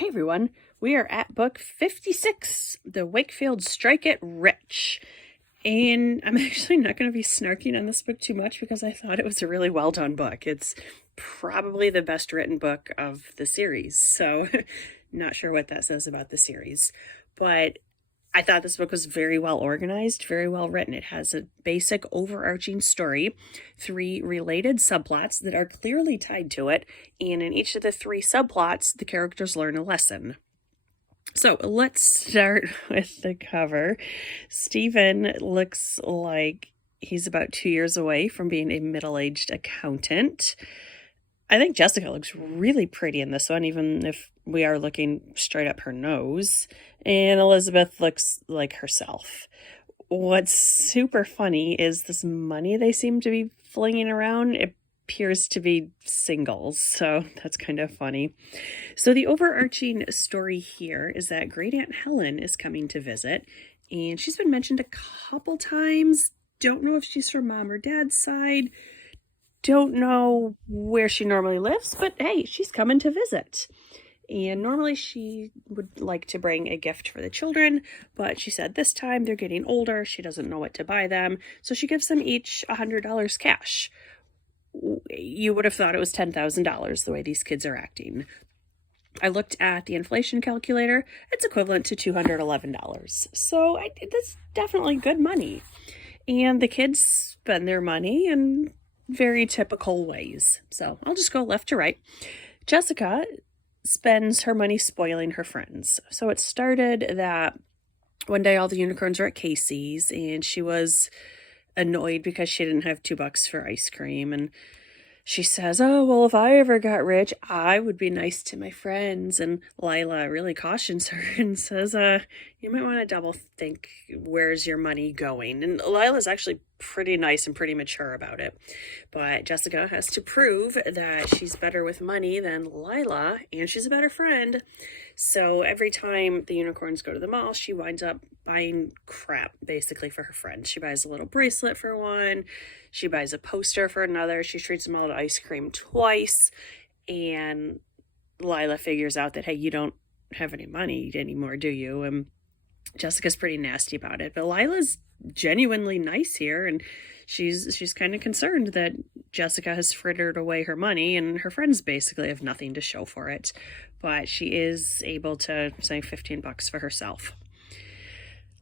Hey everyone, we are at book 56, The Wakefields Strike It Rich. And I'm actually not going to be snarking on this book too much because I thought it was a really well done book. It's probably the best written book of the series, so not sure what that says about the series. But I thought this book was very well organized, very well written. It has a basic overarching story, 3 related subplots that are clearly tied to it, and in each of the 3 subplots, the characters learn a lesson. So let's start with the cover. Stephen looks like he's about 2 years away from being a middle-aged accountant. I think Jessica looks really pretty in this one, even if we are looking straight up her nose. And Elizabeth looks like herself. What's super funny is this money they seem to be flinging around. It appears to be singles, so that's kind of funny. So the overarching story here is that Great Aunt Helen is coming to visit, and she's been mentioned a couple times. Don't know if she's from mom or dad's side. Don't know where she normally lives, but hey, she's coming to visit. And normally she would like to bring a gift for the children, but she said this time they're getting older. She doesn't know what to buy them, so she gives them each $100 cash. You would have thought it was $10,000 the way these kids are acting. I looked at the inflation calculator. It's equivalent to $211. So that's definitely good money. And the kids spend their money in very typical ways. So I'll just go left to right. Jessica spends her money spoiling her friends. So it started that one day all the unicorns were at Casey's and she was annoyed because she didn't have $2 for ice cream, and she says, oh, well, if I ever got rich, I would be nice to my friends. And Lila really cautions her and says, you might want to double think, where's your money going? And Lila's actually pretty nice and pretty mature about it. But Jessica has to prove that she's better with money than Lila, and she's a better friend. So every time the unicorns go to the mall, she winds up buying crap, basically, for her friends. She buys a little bracelet for one. She buys a poster for another. She treats them all to ice cream twice. And Lila figures out that, hey, you don't have any money anymore, do you? And Jessica's pretty nasty about it. But Lila's genuinely nice here, and she's kind of concerned that Jessica has frittered away her money and her friends basically have nothing to show for it. But she is able to save $15 for herself.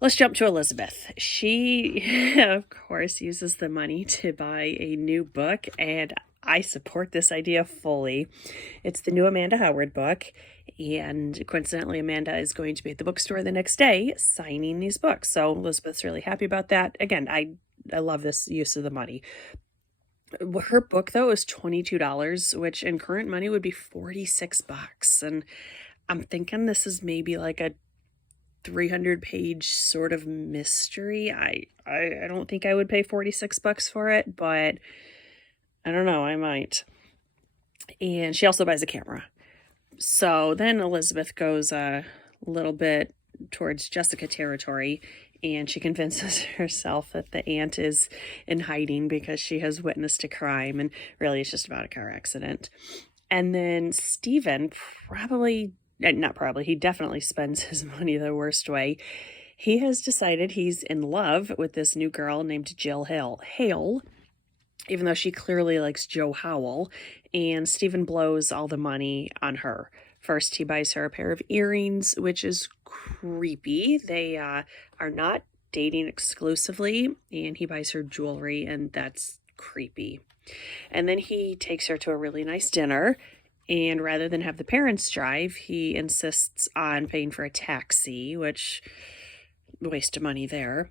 Let's jump to Elizabeth. She, of course, uses the money to buy a new book, and I support this idea fully. It's the new Amanda Howard book, and coincidentally, Amanda is going to be at the bookstore the next day signing these books. So Elizabeth's really happy about that. Again, I love this use of the money. Her book, though, is $22, which in current money would be $46. And I'm thinking this is maybe like a 300-page sort of mystery. I don't think I would pay $46 for it, but I don't know, I might. And she also buys a camera. So then Elizabeth goes a little bit towards Jessica territory, and she convinces herself that the aunt is in hiding because she has witnessed a crime, and really it's just about a car accident. And then Stephen he definitely spends his money the worst way. He has decided he's in love with this new girl named Jill Hale, even though she clearly likes Joe Howell, and Stephen blows all the money on her. First, he buys her a pair of earrings, which is creepy. They are not dating exclusively, and he buys her jewelry, and that's creepy. And then he takes her to a really nice dinner, and rather than have the parents drive, he insists on paying for a taxi, which waste of money there.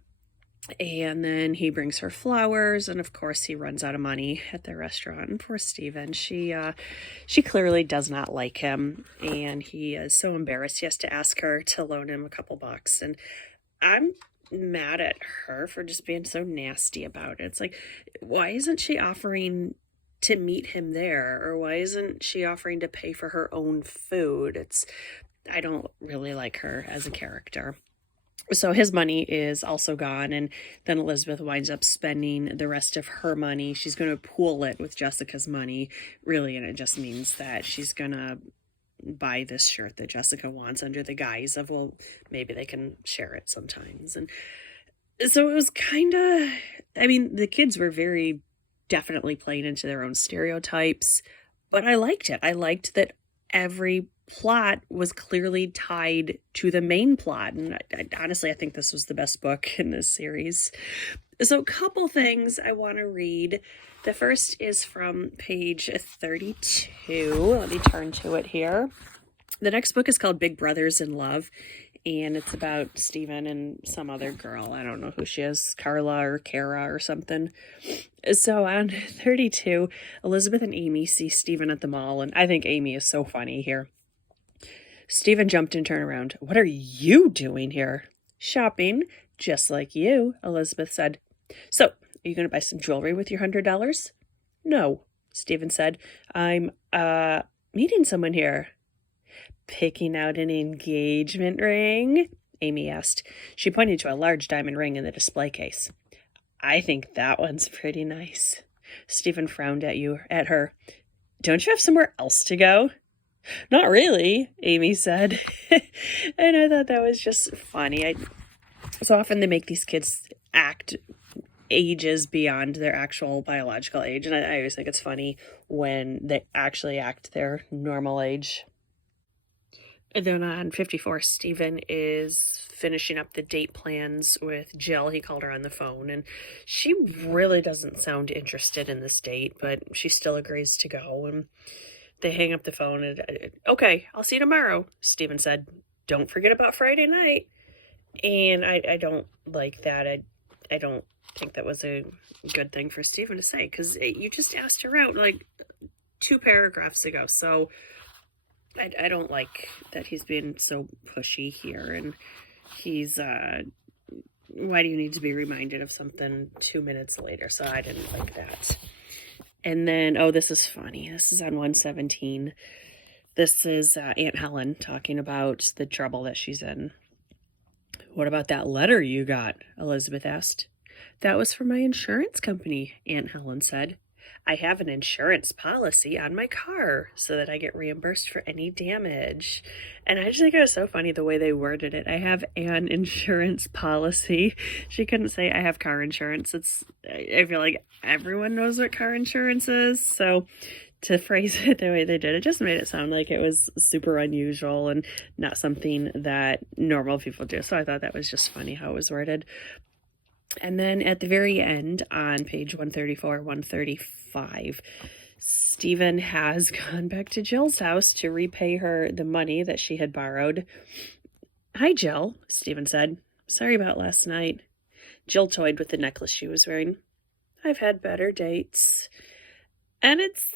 And then he brings her flowers, and of course he runs out of money at the restaurant. And poor Stephen, she clearly does not like him, and he is so embarrassed he has to ask her to loan him a couple bucks. And I'm mad at her for just being so nasty about it. It's like, why isn't she offering to meet him there, or why isn't she offering to pay for her own food? I don't really like her as a character. So his money is also gone, and then Elizabeth winds up spending the rest of her money. She's going to pool it with Jessica's money, really, and it just means that she's going to buy this shirt that Jessica wants under the guise of, well, maybe they can share it sometimes. And so it was kind of, I mean, the kids were very definitely playing into their own stereotypes, but I liked it. I liked that every plot was clearly tied to the main plot. And honestly, I think this was the best book in this series. So a couple things I want to read. The first is from page 32. Let me turn to it here. The next book is called Big Brothers in Love, and it's about Stephen and some other girl. I don't know who she is, Carla or Kara or something. So on 32, Elizabeth and Amy see Stephen at the mall, and I think Amy is so funny here. Stephen jumped and turned around. "What are you doing here?" "Shopping, just like you," Elizabeth said. "So, are you going to buy some jewelry with your $100? "No," Stephen said. "I'm, meeting someone here." "Picking out an engagement ring?" Amy asked. She pointed to a large diamond ring in the display case. "I think that one's pretty nice." Stephen frowned at her. "Don't you have somewhere else to go?" "Not really," Amy said. And I thought that was just funny. So often they make these kids act ages beyond their actual biological age, and I always think it's funny when they actually act their normal age. And then on 54, Stephen is finishing up the date plans with Jill. He called her on the phone, and she really doesn't sound interested in this date, but she still agrees to go. And they hang up the phone, and "Okay, I'll see you tomorrow," Stephen said. "Don't forget about Friday night." And I don't like that. I don't think that was a good thing for Stephen to say, because you just asked her out like 2 paragraphs ago. So I don't like that he's being so pushy here, and he's why do you need to be reminded of something 2 minutes later? So I didn't like that. And then, oh, this is funny. This is on 117. This is Aunt Helen talking about the trouble that she's in. "What about that letter you got?" Elizabeth asked. "That was from my insurance company," Aunt Helen said. "I have an insurance policy on my car so that I get reimbursed for any damage." And I just think it was so funny the way they worded it. "I have an insurance policy." She couldn't say "I have car insurance." I feel like everyone knows what car insurance is. So to phrase it the way they did, it just made it sound like it was super unusual and not something that normal people do. So I thought that was just funny how it was worded. And then at the very end, on page 134, 135, Stephen has gone back to Jill's house to repay her the money that she had borrowed. "Hi, Jill," Stephen said. "Sorry about last night." Jill toyed with the necklace she was wearing. "I've had better dates." And it's,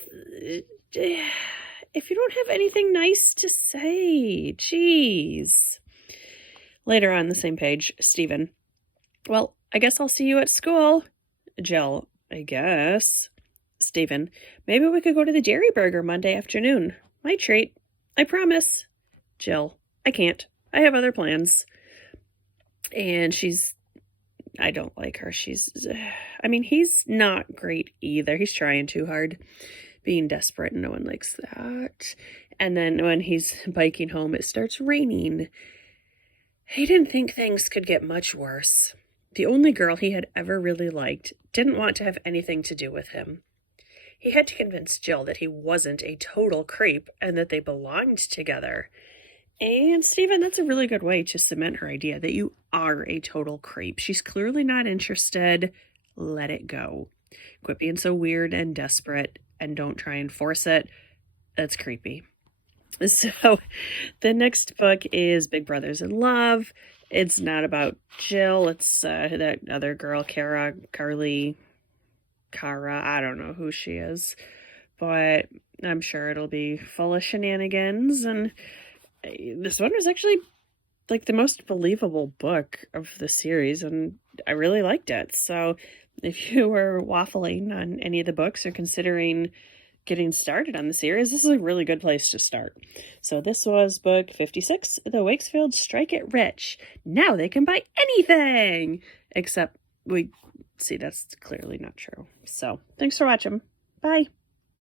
if you don't have anything nice to say, geez. Later on the same page, Stephen. "Well, I guess I'll see you at school." Jill. "I guess." Stephen. "Maybe we could go to the Dairy Burger Monday afternoon. My treat. I promise." Jill. "I can't. I have other plans." And I don't like her. He's not great either. He's trying too hard, being desperate, and no one likes that. And then when he's biking home, it starts raining. He didn't think things could get much worse. The only girl he had ever really liked didn't want to have anything to do with him. He had to convince Jill that he wasn't a total creep and that they belonged together. And Stephen, that's a really good way to cement her idea that you are a total creep. She's clearly not interested. Let it go. Quit being so weird and desperate, and don't try and force it. That's creepy. So the next book is Big Brothers in Love. It's not about Jill. It's that other girl, Kara, I don't know who she is, but I'm sure it'll be full of shenanigans. And this one was actually like the most believable book of the series, and I really liked it. So if you were waffling on any of the books or considering getting started on the series, this is a really good place to start. So this was book 56, The Wakefields Strike It Rich. Now they can buy anything, except we see that's clearly not true. So thanks for watching. Bye.